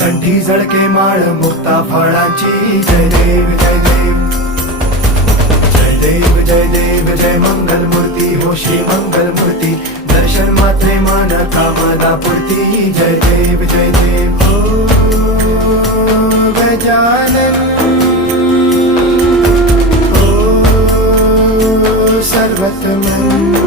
कंठी झळके माळ मुक्ता फळाची जय देव जय देव जय देव जय देव जय मंगल मूर्ती हो श्री मंगल मूर्ती दर्शन मात्रे मन कामना पूर्ती जय देव हो गजानन हो सर्वतमन